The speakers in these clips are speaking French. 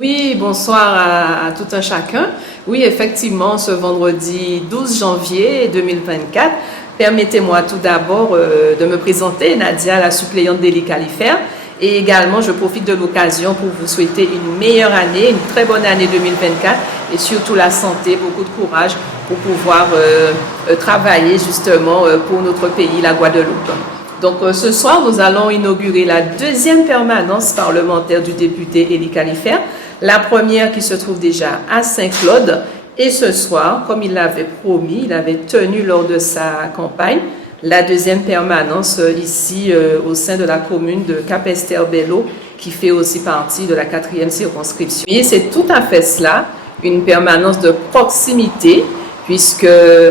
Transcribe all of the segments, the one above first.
Oui, bonsoir à tout un chacun. Oui, effectivement, ce vendredi 12 janvier 2024, permettez-moi tout d'abord de me présenter, Nadia, la suppléante d'Élie Califère. Et également, je profite de l'occasion pour vous souhaiter une meilleure année, une très bonne année 2024 et surtout la santé, beaucoup de courage pour pouvoir travailler justement pour notre pays, la Guadeloupe. Donc ce soir, nous allons inaugurer la deuxième permanence parlementaire du député Élie Califère, la première qui se trouve déjà à Saint-Claude. Et ce soir, comme il l'avait promis, il avait tenu lors de sa campagne, la deuxième permanence ici au sein de la commune de Capesterre-Belle-Eau, qui fait aussi partie de la 4e circonscription. Et c'est tout à fait cela, une permanence de proximité, puisque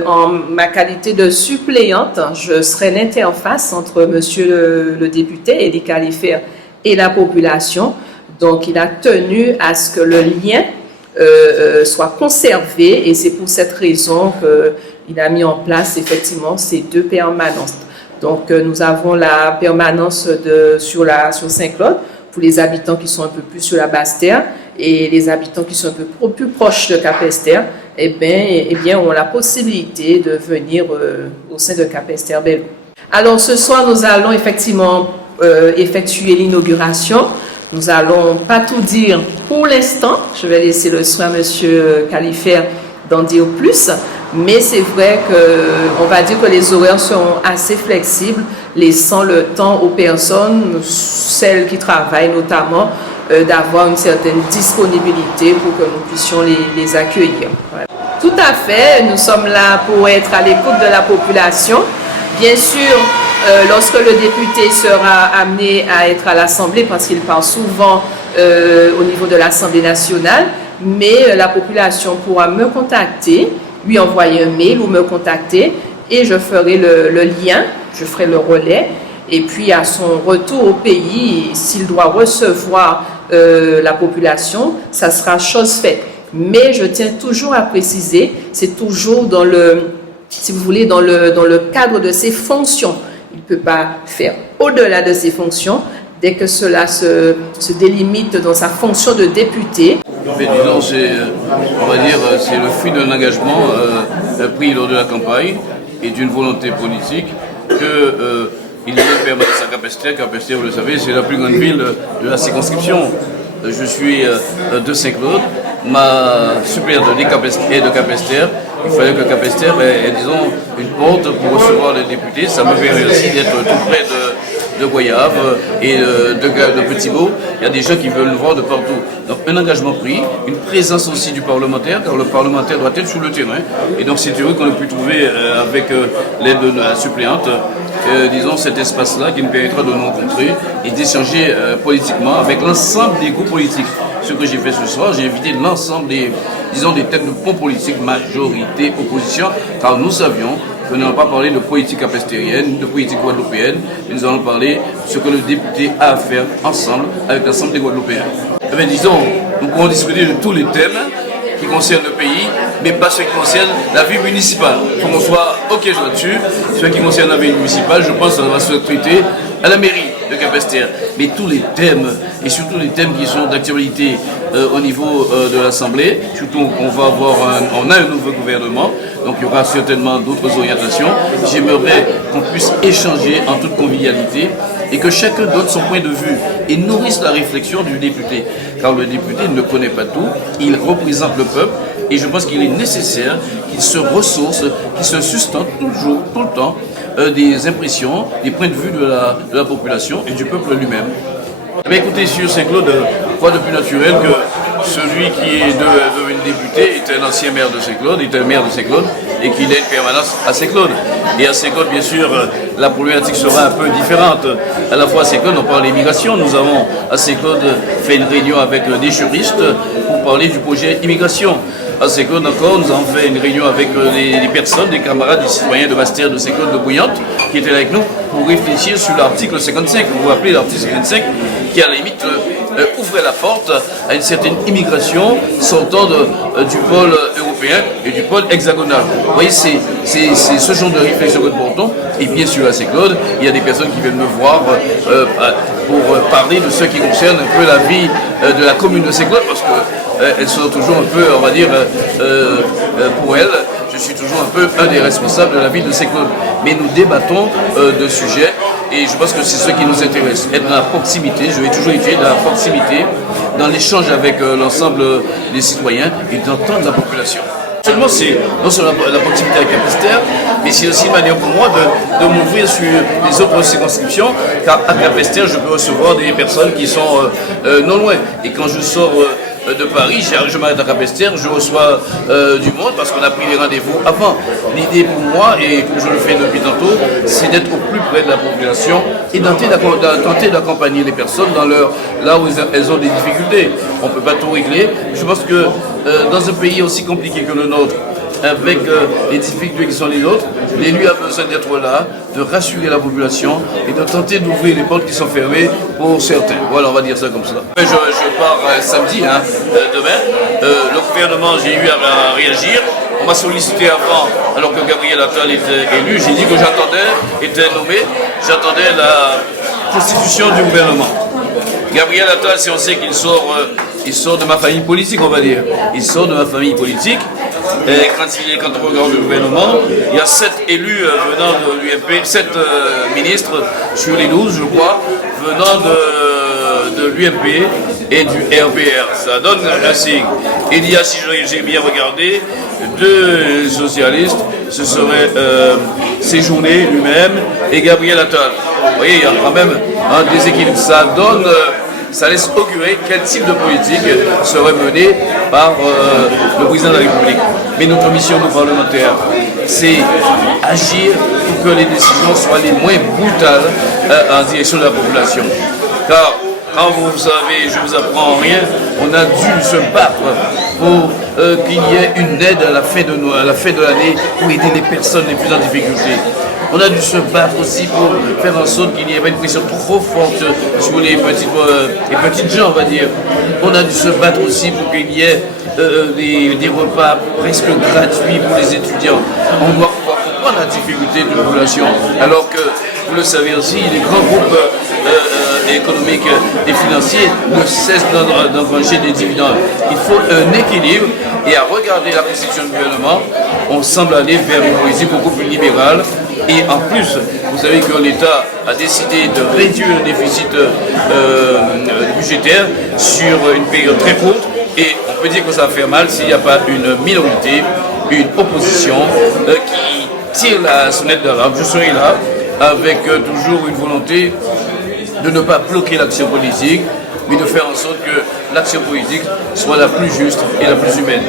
en ma qualité de suppléante, je serai l'interface entre monsieur le député Élie Califère et la population. Donc il a tenu à ce que le lien soit conservé et c'est pour cette raison qu'il a mis en place effectivement ces deux permanences. Donc nous avons la permanence sur Saint-Claude pour les habitants qui sont un peu plus sur la Basse-Terre et les habitants qui sont un peu plus proches de Capesterre, eh bien, ont la possibilité de venir au sein de Capesterre-Belle-Eau. Alors ce soir, nous allons effectivement effectuer l'inauguration. Nous allons pas tout dire pour l'instant. Je vais laisser le soin à monsieur Califère d'en dire plus. Mais c'est vrai qu'on va dire que les horaires seront assez flexibles, laissant le temps aux personnes, celles qui travaillent notamment, d'avoir une certaine disponibilité pour que nous puissions les accueillir. Voilà. Tout à fait, nous sommes là pour être à l'écoute de la population. Bien sûr, lorsque le député sera amené à être à l'Assemblée, parce qu'il parle souvent au niveau de l'Assemblée nationale, mais la population pourra me contacter, lui envoyer un mail ou me contacter, et je ferai le lien, je ferai le relais, et puis à son retour au pays, s'il doit recevoir la population, ça sera chose faite. Mais je tiens toujours à préciser, c'est toujours dans le, si vous voulez, dans le cadre de ses fonctions. Il ne peut pas faire au-delà de ses fonctions dès que cela se délimite dans sa fonction de député. Mais disons, on va dire, c'est le fruit d'un engagement pris lors de la campagne et d'une volonté politique qu'il y ait une permanence à Capesterre. Capesterre, vous le savez, c'est la plus grande ville de la circonscription. Je suis de Saint-Claude. Ma suppléante est de Capesterre. Il fallait que Capesterre ait, disons, une porte pour recevoir les députés. Ça me permet aussi d'être tout près de Goyave et de Petit-Beau. Il y a des gens qui veulent nous voir de partout. Donc un engagement pris, une présence aussi du parlementaire, car le parlementaire doit être sur le terrain. Et donc c'est heureux qu'on ait pu trouver avec l'aide de la suppléante, disons, cet espace-là qui nous permettra de nous rencontrer et d'échanger politiquement avec l'ensemble des groupes politiques. Ce que j'ai fait ce soir, j'ai invité l'ensemble des têtes de pont politiques, majorité, opposition, car nous savions que nous n'allons pas parler de politique capestérienne, de politique guadeloupéenne, mais nous allons parler de ce que le député a à faire ensemble avec l'ensemble des Guadeloupéens. Eh bien, disons, nous pourrons discuter de tous les thèmes qui concernent le pays, mais pas ceux qui concernent la vie municipale. Il faut qu'on soit OK là-dessus. Ceux qui concernent la vie municipale, je pense que ça va se traiter à la mairie de Capesterre. Mais tous les thèmes, et surtout les thèmes qui sont d'actualité au niveau de l'Assemblée, surtout qu'on va avoir on a un nouveau gouvernement, donc il y aura certainement d'autres orientations. J'aimerais qu'on puisse échanger en toute convivialité et que chacun donne son point de vue et nourrisse la réflexion du député. Car le député ne connaît pas tout, il représente le peuple et je pense qu'il est nécessaire qu'il se ressource, qu'il se sustente toujours, tout le temps, des impressions, des points de vue de la population et du peuple lui-même. Mais écoutez, sur Saint-Claude, quoi de plus naturel que celui qui est devenu député est un ancien maire de Saint-Claude, est un maire de Saint-Claude et qu'il ait une permanence à Saint-Claude. Et à Saint-Claude, bien sûr, la problématique sera un peu différente. À la fois à Saint-Claude, on parle d'immigration. Nous avons à Saint-Claude fait une réunion avec des juristes pour parler du projet immigration. À Saint-Claude encore, nous avons fait une réunion avec des personnes, des camarades, des citoyens de Basse-Terre de Saint-Claude de Bouillante qui étaient là avec nous pour réfléchir sur l'article 55. Vous vous rappelez l'article 55 qui, à la limite, ouvrait la porte à une certaine immigration sortant du pôle européen et du pôle hexagonal. Vous voyez, c'est ce genre de réflexion que nous portons. Et bien sûr, à Saint-Claude, il y a des personnes qui viennent me voir pour parler de ce qui concerne un peu la vie de la commune de Séclone, parce qu'elles sont toujours un peu, on va dire, pour elles, je suis toujours un peu un des responsables de la ville de Séclone. Mais nous débattons de sujets et je pense que c'est ce qui nous intéresse. Être dans la proximité, je vais toujours étudier dans la proximité, dans l'échange avec l'ensemble des citoyens et d'entendre la population. Seulement, c'est non seulement la proximité avec Capesterre, mais c'est aussi une manière pour moi de m'ouvrir sur les autres circonscriptions, car à Capesterre, je peux recevoir des personnes qui sont non loin. Et quand je sors de Paris, je m'arrête à Capesterre, je reçois du monde parce qu'on a pris les rendez-vous avant. L'idée pour moi, et je le fais depuis tantôt, c'est d'être au plus près de la population et tenter d'accompagner les personnes là où elles ont des difficultés. On ne peut pas tout régler. Je pense que dans un pays aussi compliqué que le nôtre, avec les difficultés qui sont les nôtres, l'élu a besoin d'être là, de rassurer la population et de tenter d'ouvrir les portes qui sont fermées pour certains. Voilà, on va dire ça comme ça. Je pars samedi, demain. Le gouvernement, j'ai eu à réagir. On m'a sollicité avant, alors que Gabriel Attal était élu. J'ai dit que était nommé, j'attendais la constitution du gouvernement. Gabriel Attal, si on sait qu'il sort de ma famille politique, on va dire. Il sort de ma famille politique. Et quand on regarde le gouvernement, il y a 7 élus venant de l'UMP, 7 ministres sur les 12, je crois, venant de l'UMP et du RPR. Ça donne un signe. Il y a, si j'ai bien regardé, 2 socialistes, ce serait Séjourné lui-même et Gabriel Attal. Vous voyez, il y a quand même un déséquilibre. Ça laisse augurer quel type de politique serait menée par le président de la République. Mais notre mission de parlementaires, c'est agir pour que les décisions soient les moins brutales en direction de la population. Car, quand vous savez, je ne vous apprends rien, on a dû se battre pour qu'il y ait une aide à la fin de l'année pour aider les personnes les plus en difficulté. On a dû se battre aussi pour faire en sorte qu'il n'y ait pas une pression trop forte sur les petites gens, on va dire. On a dû se battre aussi pour qu'il y ait des repas presque gratuits pour les étudiants. On doit pouvoir comprendre la difficulté de la population, alors que, vous le savez aussi, les grands groupes économiques et financiers ne cessent d'engranger des dividendes. Il faut un équilibre, et à regarder la constitution du gouvernement, on semble aller vers une politique beaucoup plus libérale. Et en plus, vous savez que l'État a décidé de réduire le déficit budgétaire sur une période très courte. Et on peut dire que ça va faire mal s'il n'y a pas une minorité, une opposition qui tire la sonnette d'alarme. Je serai là avec toujours une volonté de ne pas bloquer l'action politique, mais de faire en sorte que l'action politique soit la plus juste et la plus humaine.